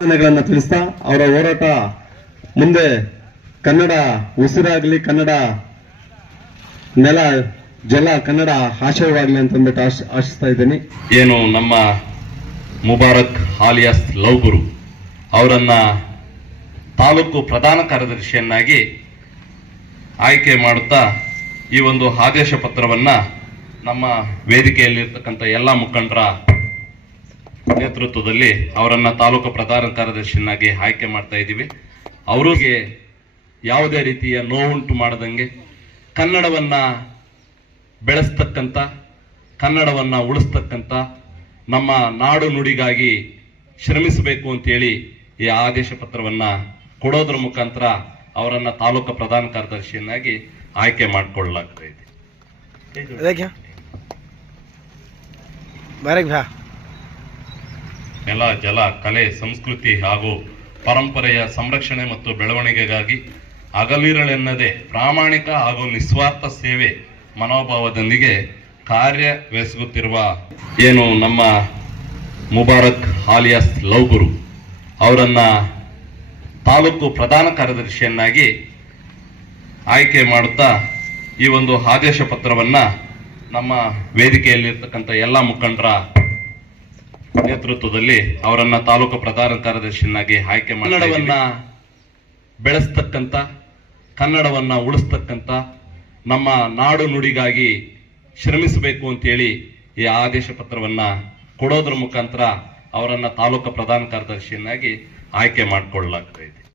ತಿಳಿಸ್ತಾ ಅವರ ಹೋರಾಟ ಮುಂದೆ ಕನ್ನಡ ಉಸಿರಾಗಲಿ, ಕನ್ನಡ ನೆಲ ಜಲ ಕನ್ನಡ ಆಶಯವಾಗಲಿ ಅಂತ ಅಂದ್ಬಿಟ್ಟು ಆಶಿಸ್ತಾ ಇದ್ದೀನಿ. ಏನು ನಮ್ಮ ಮುಬಾರಕ್ ಆಲಿಯಾಸ್ ಲವ್ ಗುರು ಅವರನ್ನ ತಾಲೂಕು ಪ್ರಧಾನ ಕಾರ್ಯದರ್ಶಿಯನ್ನಾಗಿ ಆಯ್ಕೆ ಮಾಡುತ್ತಾ ಈ ಒಂದು ಆದೇಶ ಪತ್ರವನ್ನ ನಮ್ಮ ವೇದಿಕೆಯಲ್ಲಿರ್ತಕ್ಕಂಥ ಎಲ್ಲ ಮುಖಂಡರ ನೇತೃತ್ವದಲ್ಲಿ ಅವರನ್ನ ತಾಲೂಕು ಪ್ರಧಾನ ಕಾರ್ಯದರ್ಶಿಯನ್ನಾಗಿ ಆಯ್ಕೆ ಮಾಡ್ತಾ ಇದ್ದೀವಿ. ಅವರಿಗೆ ಯಾವುದೇ ರೀತಿಯ ನೋವುಂಟು ಮಾಡದಂಗೆ ಕನ್ನಡವನ್ನ ಬೆಳೆಸ್ತಕ್ಕಂಥ, ಕನ್ನಡವನ್ನ ಉಳಿಸ್ತಕ್ಕಂಥ, ನಮ್ಮ ನಾಡು ನುಡಿಗಾಗಿ ಶ್ರಮಿಸಬೇಕು ಅಂತೇಳಿ ಈ ಆದೇಶ ಪತ್ರವನ್ನ ಕೊಡೋದ್ರ ಮುಖಾಂತರ ಅವರನ್ನ ತಾಲೂಕು ಪ್ರಧಾನ ಕಾರ್ಯದರ್ಶಿಯನ್ನಾಗಿ ಆಯ್ಕೆ ಮಾಡಿಕೊಳ್ಳಲಾಗ್ತಾ ಇದೆ. ನೆಲ, ಜಲ, ಕಲೆ, ಸಂಸ್ಕೃತಿ ಹಾಗೂ ಪರಂಪರೆಯ ಸಂರಕ್ಷಣೆ ಮತ್ತು ಬೆಳವಣಿಗೆಗಾಗಿ ಹಗಲಿರುಳೆನ್ನದೆ ಪ್ರಾಮಾಣಿಕ ಹಾಗೂ ನಿಸ್ವಾರ್ಥ ಸೇವೆ ಮನೋಭಾವದೊಂದಿಗೆ ಕಾರ್ಯವೆಸಗುತ್ತಿರುವ ಏನು ನಮ್ಮ ಮುಬಾರಕ್ ಆಲಿಯಾಸ್ ಲವ್ ಗುರು ಅವರನ್ನ ತಾಲೂಕು ಪ್ರಧಾನ ಕಾರ್ಯದರ್ಶಿಯನ್ನಾಗಿ ಆಯ್ಕೆ ಮಾಡುತ್ತಾ ಈ ಒಂದು ಆದೇಶ ಪತ್ರವನ್ನ ನಮ್ಮ ವೇದಿಕೆಯಲ್ಲಿರ್ತಕ್ಕಂಥ ಎಲ್ಲ ಮುಖಂಡರ ನೇತೃತ್ವದಲ್ಲಿ ಅವರನ್ನ ತಾಲೂಕು ಪ್ರಧಾನ ಕಾರ್ಯದರ್ಶಿಯನ್ನಾಗಿ ಆಯ್ಕೆ ಮಾಡಿ ಕನ್ನಡವನ್ನ ಬೆಳೆಸ್ತಕ್ಕಂಥ, ಕನ್ನಡವನ್ನ ಉಳಿಸ್ತಕ್ಕಂಥ, ನಮ್ಮ ನಾಡು ನುಡಿಗಾಗಿ ಶ್ರಮಿಸಬೇಕು ಅಂತೇಳಿ ಈ ಆದೇಶ ಪತ್ರವನ್ನ ಕೊಡೋದ್ರ ಮುಖಾಂತರ ಅವರನ್ನ ತಾಲೂಕು ಪ್ರಧಾನ ಕಾರ್ಯದರ್ಶಿಯನ್ನಾಗಿ ಆಯ್ಕೆ ಮಾಡಿಕೊಳ್ಳಲಾಗ್ತಾ ಇದೆ.